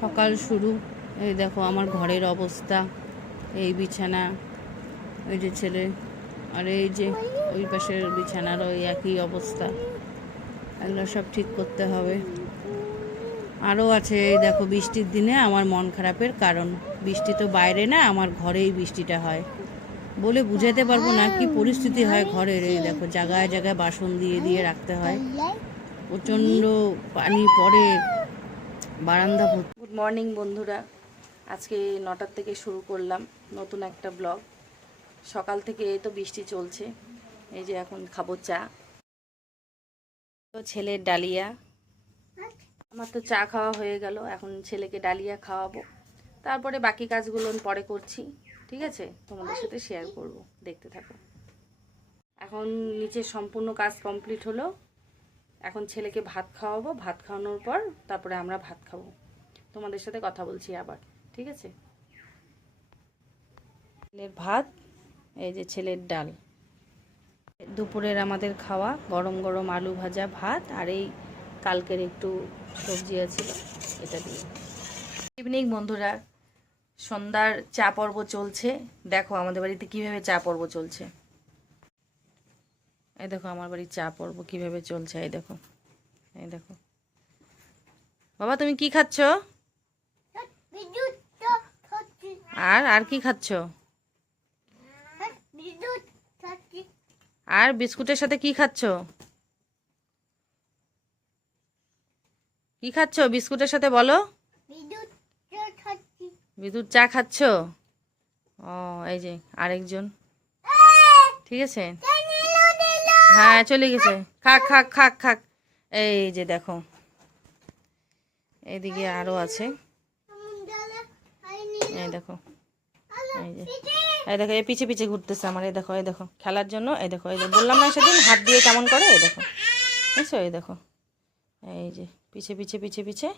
সকাল শুরু। এই দেখো আমার ঘরের অবস্থা, এই বিছানা, ওই যে ছেলে, আর এই যে ওই পাশের বিছানার ওই একই অবস্থা। এগুলো সব ঠিক করতে হবে। আরও আছে, এই দেখো বৃষ্টির দিনে আমার মন খারাপের কারণ, বৃষ্টি তো বাইরে না, আমার ঘরেই বৃষ্টিটা হয়। বলে বুঝাতে পারবো না কি পরিস্থিতি হয় ঘরের। এই দেখো জায়গায় জায়গায় বাসন দিয়ে দিয়ে রাখতে হয়, প্রচণ্ড পানি পড়ে, বারান্দা ভর্তি। গুড মর্নিং বন্ধুরা, আজকে 9টার থেকে শুরু করলাম নতুন একটা ব্লগ। সকাল থেকে এই তো বৃষ্টি চলছে। এই যে এখন খাবো চা, তো ছেলের ডালিয়া। আমার তো চা খাওয়া হয়ে গেল, এখন ছেলেকে ডালিয়া খাওয়াবো, তারপরে বাকি কাজগুলো পরে করছি। ঠিক আছে, তোমাদের সাথে শেয়ার করব, দেখতে থাকো। এখন নিচের সম্পূর্ণ কাজ কমপ্লিট হলো, এখন ছেলেকে ভাত খাওয়াবো, ভাত খাওয়ানোর পর তারপরে আমরা ভাত খাবো। তোমাদের সাথে কথা বলছি আবার, ঠিক আছে। ছেলের ভাত, এই যে ছেলের ডাল। দুপুরের আমাদের খাওয়া গরম গরম আলু ভাজা, ভাত, আর এই কালকের একটু সবজি আছে এটা দিয়ে। ইভিনিং বন্ধুরা, সন্ধ্যার চা পর্ব চলছে। দেখো আমাদের বাড়িতে কিভাবে চা পর্ব চলছে। এই দেখো আমার বাড়ির চা পর্ব কিভাবে চলছে। এই দেখো, এই দেখো। বাবা তুমি কি খাচ্ছ? আর কি খাচ্ছ? আর বিস্কুটের সাথে কি খাচ্ছ? কি খাচ্ছ বিস্কুটের সাথে বলো? বিদ্যুৎ চা খাচ্ছ? ও, এই যে আরেকজন, ঠিক আছে, হ্যাঁ চলে গেছে। খাক খাক খাক খাক। এই যে দেখো, এইদিকে আরো আছে। এই দেখো, এই যে, এই দেখো, এই পিছে পিছে ঘুরতেছে আমার। এই দেখো, এই দেখো খেলার জন্য। এই দেখো, এই যে বললাম না সেদিন হাত দিয়ে কেমন করে। এই দেখো, বুঝছো? এই দেখো, এই যে পিছে পিছে পিছে পিছে।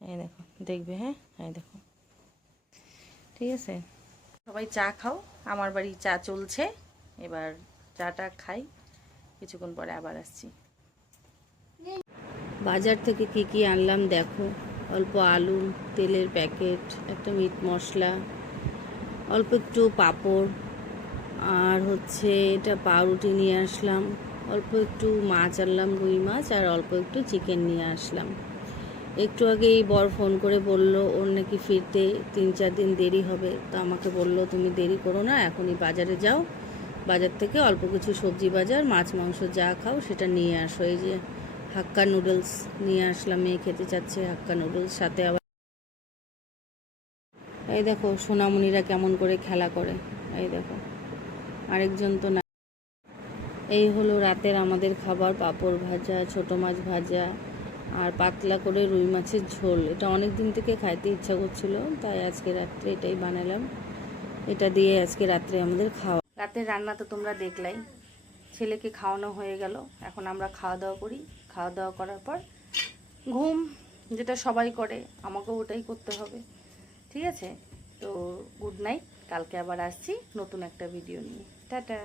এই দেখো, দেখবে, হ্যাঁ, এই দেখো, ঠিক আছে। সবাই চা খাও, আমার বাড়ি চা চলছে। এবার চাটা খাই, কিছুক্ষণ পরে আবার আসছি। বাজার থেকে কি কি আনলাম দেখো। অল্প আলু, তেলের প্যাকেট, একটা মিট মশলা, অল্প একটু পাঁপড়, আর হচ্ছে এটা পাউরুটি নিয়ে আসলাম, অল্প একটু মাছ আনলাম, রুই মাছ, আর অল্প একটু চিকেন নিয়ে আসলাম। একটু আগেই বর ফোন করে বলল ওর নাকি ফিরতে 3-4 দিন দেরি হবে। তো আমাকে বলল তুমি দেরি করো না, এখনই বাজারে যাও, বাজার থেকে অল্প কিছু সবজি বাজার, মাছ মাংস যা খাও সেটা নিয়ে আসো। এই যে হাক্কা নুডলস নিয়ে আসলাম, মেয়ে খেতে চাচ্ছে হাক্কা নুডলস। সাথে আবার এই দেখো সোনামণিরা কেমন করে খেলা করে। এই দেখো আরেকজন তো না। এই হলো রাতের আমাদের খাবার, পাঁপড় ভাজা, ছোট মাছ ভাজা, আর পাতলা করে রুই মাছের ঝোল। এটা অনেক দিন থেকে খাইতে ইচ্ছা করছিল, তাই আজকে রাত্রে এটাই বানালাম। এটা দিয়ে আজকে রাত্রে আমাদের খাওয়া। রাতের রান্না তো তোমরা দেখলাই, ছেলেকে খাওয়ানো হয়ে গেল, এখন আমরা খাওয়া দাওয়া করি। খাওয়া দাওয়া করার পর ঘুম, যেটা সবাই করে, আমাকেও ওটাই করতে হবে, ঠিক আছে। তো গুড নাইট, কালকে আবার আসছি নতুন একটা ভিডিও নিয়ে। টাটা।